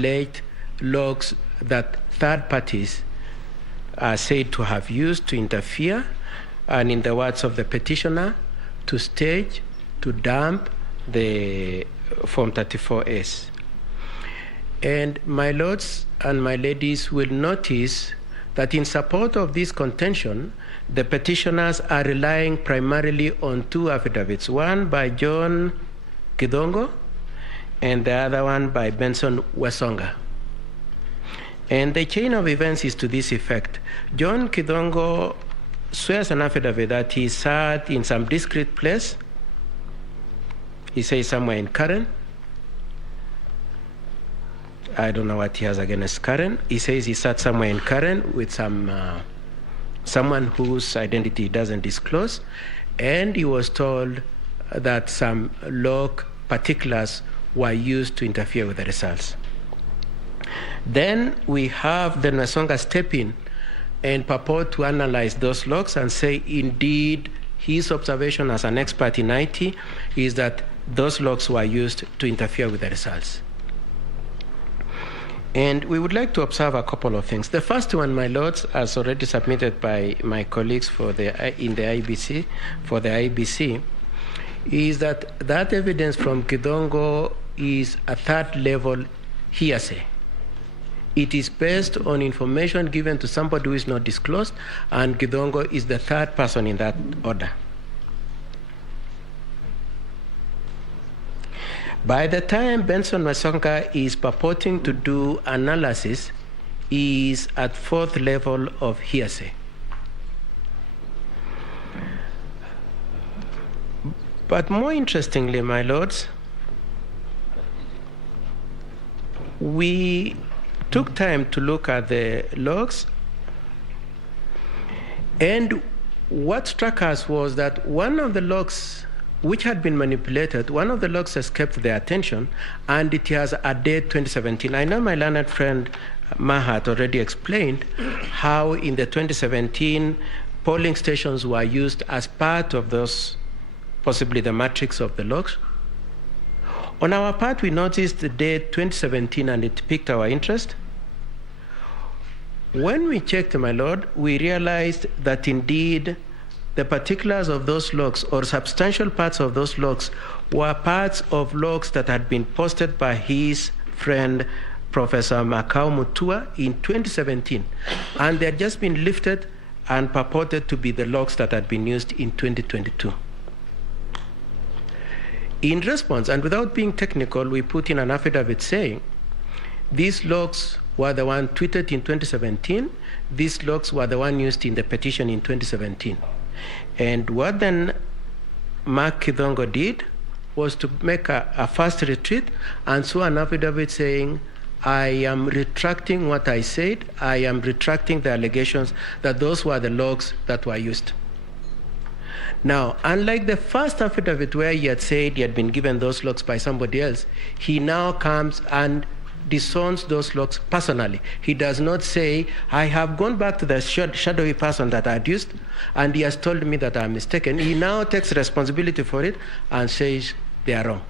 alleged logs that third parties are said to have used to interfere, and in the words of the petitioner, to stage, to dump the Form 34S. And my lords and my ladies will notice that in support of this contention, the petitioners are relying primarily on two affidavits, one by John Githongo and the other one by Benson Wesonga. And the chain of events is to this effect. John Githongo swears an affidavit that he sat in some discreet place. He says somewhere in Karen. I don't know what he has against Karen. He says he sat somewhere in Karen with someone whose identity he doesn't disclose, and he was told that some log particulars were used to interfere with the results. Then we have Wesonga step in and purport to analyze those logs and say, indeed, his observation as an expert in IT is that those logs were used to interfere with the results. And we would like to observe a couple of things. The first one, my lords, as already submitted by my colleagues in the IBC, for the IBC, is that evidence from Githongo is a third-level hearsay. It is based on information given to somebody who is not disclosed, and Githongo is the third person in that order. By the time Benson Wesonga is purporting to do analysis, he is at fourth level of hearsay. But more interestingly, my lords, we took time to look at the logs, and what struck us was that one of the logs which had been manipulated, one of the logs escaped their attention, and it has a date 2017. I know my learned friend Mahat already explained how in the 2017 polling stations were used as part of those, possibly the matrix of the logs. On our part, we noticed the date 2017, and it piqued our interest. When we checked, my lord, we realized that indeed the particulars of those logs, or substantial parts of those logs, were parts of logs that had been posted by his friend, Professor Makau Mutua, in 2017. And they had just been lifted and purported to be the logs that had been used in 2022. In response, and without being technical, we put in an affidavit saying, these logs were the one tweeted in 2017. These logs were the one used in the petition in 2017. And what then Mark Githongo did was to make a fast retreat and saw an affidavit saying, I am retracting what I said. I am retracting the allegations that those were the logs that were used. Now, unlike the first affidavit where he had said he had been given those logs by somebody else, he now comes and disowns those logs personally. He does not say, I have gone back to the shadowy person that I had used, and he has told me that I'm mistaken. He now takes responsibility for it and says they are wrong.